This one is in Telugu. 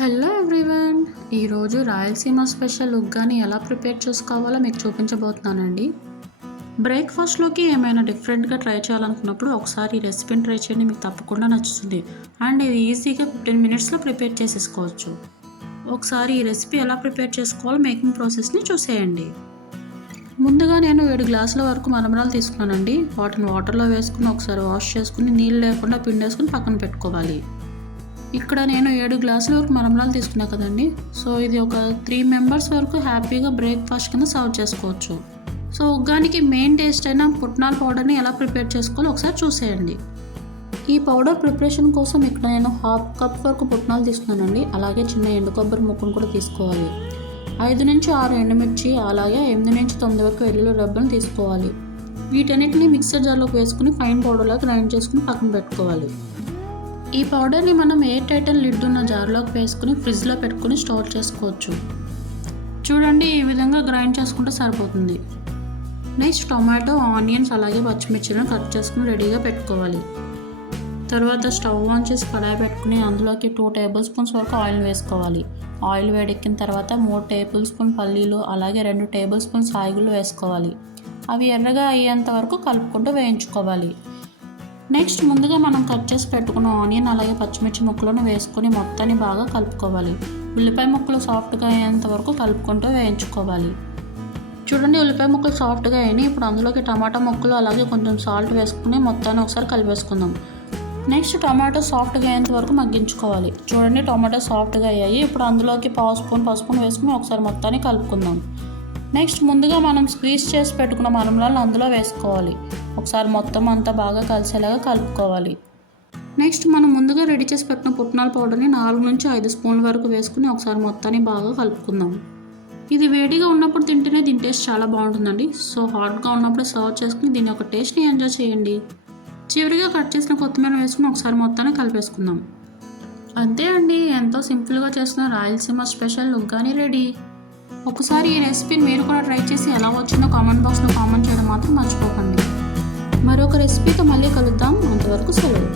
Hello everyone. ఈరోజు రాయలసీమ స్పెషల్ ఉగ్గాని ఎలా ప్రిపేర్ చేసుకోవాలో మీకు చూపించబోతున్నానండి. బ్రేక్ఫాస్ట్లోకి ఏమైనా డిఫరెంట్గా ట్రై చేయాలనుకున్నప్పుడు ఒకసారి ఈ రెసిపీని ట్రై చేయండి, మీకు తప్పకుండా నచ్చుతుంది. అండ్ ఇది ఈజీగా 15 మినిట్స్లో ప్రిపేర్ చేసేసుకోవచ్చు. ఒకసారి ఈ రెసిపీ ఎలా ప్రిపేర్ చేసుకోవాలో మేకింగ్ ప్రాసెస్ని చూసేయండి. ముందుగా నేను 7 గ్లాసుల వరకు మరమరాలు తీసుకున్నానండి. వాటిని వాటర్లో వేసుకుని ఒకసారి వాష్ చేసుకుని నీళ్ళు లేకుండా పిండేసుకుని పక్కన పెట్టుకోవాలి. ఇక్కడ నేను 7 గ్లాసుల వరకు మరమరాలు తీసుకున్నా కదండి. సో ఇది ఒక 3 మెంబర్స్ వరకు హ్యాపీగా బ్రేక్ఫాస్ట్ కింద సర్వ్ చేసుకోవచ్చు. సో ఉగ్గానికి మెయిన్ టేస్ట్ అయిన పుట్నాల పౌడర్ని ఎలా ప్రిపేర్ చేసుకోవాలో ఒకసారి చూసేయండి. ఈ పౌడర్ ప్రిపరేషన్ కోసం ఇక్కడ నేను 1/2 కప్ వరకు పుట్నాలు తీసుకున్నానండి. అలాగే చిన్న ఎండు కొబ్బరి ముక్కను కూడా తీసుకోవాలి. 5 నుంచి 6 ఎండుమిర్చి, అలాగే 8 నుంచి 9 వరకు వెల్లుల్లి రెబ్బలను తీసుకోవాలి. వీటన్నిటిని మిక్సర్ జార్లోకి వేసుకుని ఫైన్ పౌడర్లా గ్రైండ్ చేసుకుని పక్కన పెట్టుకోవాలి. ఈ పౌడర్ని మనం ఎయిర్ టైట్ లిడ్ ఉన్న జార్లోకి వేసుకుని ఫ్రిడ్జ్లో పెట్టుకుని స్టోర్ చేసుకోవచ్చు. చూడండి, ఈ విధంగా గ్రైండ్ చేసుకుంటే సరిపోతుంది. నెక్స్ట్ టొమాటో, ఆనియన్స్ అలాగే పచ్చిమిర్చిలను కట్ చేసుకుని రెడీగా పెట్టుకోవాలి. తర్వాత స్టవ్ ఆన్ చేసి కడాయి పెట్టుకుని అందులోకి 2 టేబుల్ స్పూన్స్ వరకు ఆయిల్ వేసుకోవాలి. ఆయిల్ వేడెక్కిన తర్వాత 3 టేబుల్ స్పూన్ పల్లీలు అలాగే 2 టేబుల్ స్పూన్స్ సాయిగులు వేసుకోవాలి. అవి ఎర్రగా అయ్యేంత వరకు కలుపుకుంటూ వేయించుకోవాలి. నెక్స్ట్ ముందుగా మనం కట్ చేసి పెట్టుకున్న ఆనియన్ అలాగే పచ్చిమిర్చి ముక్కలను వేసుకొని మొత్తాన్ని బాగా కలుపుకోవాలి. ఉల్లిపాయ ముక్కలు సాఫ్ట్గా అయ్యేంత వరకు కలుపుకుంటూ వేయించుకోవాలి. చూడండి, ఉల్లిపాయ ముక్కలు సాఫ్ట్గా అయినాయి. ఇప్పుడు అందులోకి టమాటా ముక్కలు అలాగే కొంచెం సాల్ట్ వేసుకుని మొత్తాన్ని ఒకసారి కలిపేసుకుందాం. నెక్స్ట్ టమాటో సాఫ్ట్గా అయ్యేంత వరకు మగ్గించుకోవాలి. చూడండి, టమాటో సాఫ్ట్గా అయ్యాయి. ఇప్పుడు అందులోకి 1/2 స్పూన్ పసుపును వేసుకుని ఒకసారి మొత్తాన్ని కలుపుకుందాం. నెక్స్ట్ ముందుగా మనం స్క్వీజ్ చేసి పెట్టుకున్న మరమరాలను అందులో వేసుకోవాలి. ఒకసారి మొత్తం అంతా బాగా కలిసేలాగా కలుపుకోవాలి. నెక్స్ట్ మనం ముందుగా రెడీ చేసి పెట్టిన పుట్నాల పౌడర్ని 4 నుంచి 5 స్పూన్ల వరకు వేసుకుని ఒకసారి మొత్తాన్ని బాగా కలుపుకుందాం. ఇది వేడిగా ఉన్నప్పుడు తింటేనే దీని టేస్ట్ చాలా బాగుంటుందండి. సో హాట్గా ఉన్నప్పుడు సర్వ్ చేసుకుని దీని యొక్క టేస్ట్ని ఎంజాయ్ చేయండి. చివరిగా కట్ చేసిన కొత్తిమీర వేసుకుని ఒకసారి మొత్తాన్ని కలిపేసుకుందాం. అంతే అండి, ఎంతో సింపుల్గా చేసిన రాయలసీమ స్పెషల్ ఉగ్గాని రెడీ. ఒకసారి ఈ రెసిపీని మీరు కూడా ట్రై చేసి ఎలా వచ్చిందో కామెంట్ బాక్స్లో కామెంట్ చేయడం మాత్రం మర్చిపోకండి. మరొక రెసిపీతో మళ్ళీ కలుద్దాం. అంతవరకు సెలవు.